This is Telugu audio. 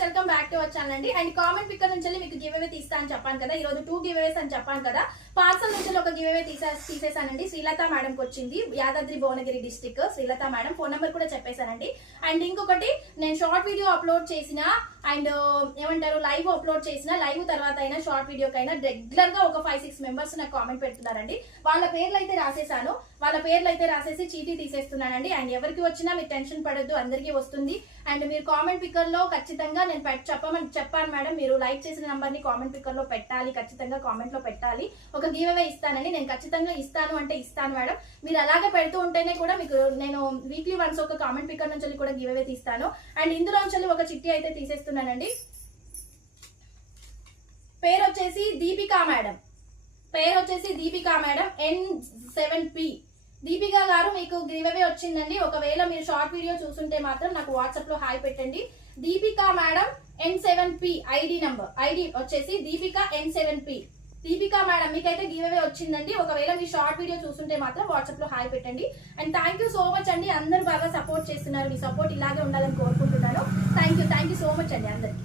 Friends, welcome back to our channel అండి. అండ్ కామెంట్ పిక్కర్ నుంచి మీకు గివ్ అవే తీస్తా అని చెప్పాను కదా. ఈ రోజు 2 గివ్ అవేస్ అని చెప్పాను కదా. పార్సల్ నుంచి ఒక గివ్ అవే తీసేసానండి. శ్రీలత మేడం కి వచ్చింది, Yadadri Bhuvanagiri district. Srilatha madam phone number కూడా చెప్పేశానండి. అండ్ ఇంకొకటి, నేను షార్ట్ వీడియో అప్లోడ్ చేసిన అండ్ ఏమంటారు లైవ్ అప్లోడ్ చేసిన లైవ్ తర్వాత అయినా షార్ట్ వీడియోకైనా రెగ్యులర్ గా ఒక 5-6 మెంబర్స్ నాకు కామెంట్ పెడుతున్నారండి. వాళ్ళ పేర్లు అయితే రాసేసాను, వాళ్ళ పేర్లు అయితే రాసేసి చీటీ తీసేస్తున్నానండి. అండ్ ఎవరికి వచ్చినా మీరు టెన్షన్ పడొద్దు, అందరికీ వస్తుంది. అండ్ మీరు కామెంట్ పిక్కర్ లో ఖచ్చితంగా నేను చెప్పాను మేడం, మీరు లైక్ చేసిన నంబర్ ని కామెంట్ పిక్కర్ లో పెట్టాలి, ఖచ్చితంగా కామెంట్ లో పెట్టాలి. ఒక గివ్ అవే ఇస్తానండి, నేను ఖచ్చితంగా ఇస్తాను అంటే ఇస్తాను మేడం. మీరు అలాగే పెడుతూ ఉంటేనే కూడా మీకు నేను వీక్లీ వన్స్ ఒక కామెంట్ పిక్కర్ నుంచి కూడా గివ్ అవే తీస్తాను. అండ్ ఇందులోంచి ఒక చిట్టి అయితే తీసేస్తున్నానండి. పేరు వచ్చేసి దీపికా మేడం, N7P. దీపికా గారు, మీకు గివ్ అవే వచ్చిందండి. ఒకవేళ మీరు షార్ట్ వీడియో చూస్తుంటే మాత్రం నాకు వాట్సాప్ లో హాయ్ పెట్టండి. దీపికా మేడం N7P ఐడి వచ్చేసి దీపికా N7P. దీపికా మేడం, మీకైతే గివ్ అవే వచ్చిందండి. ఒకవేళ మీరు షార్ట్ వీడియో చూస్తుంటే మాత్రం వాట్సాప్ లో హాయ్ పెట్టండి. And thank you so much అండి, అందరూ బాగా సపోర్ట్ చేస్తున్నారు. మీ సపోర్ట్ ఇలాగే ఉండాలని కోరుకుంటున్నాను. థ్యాంక్ యూ సో మచ్ అండి అందరికి.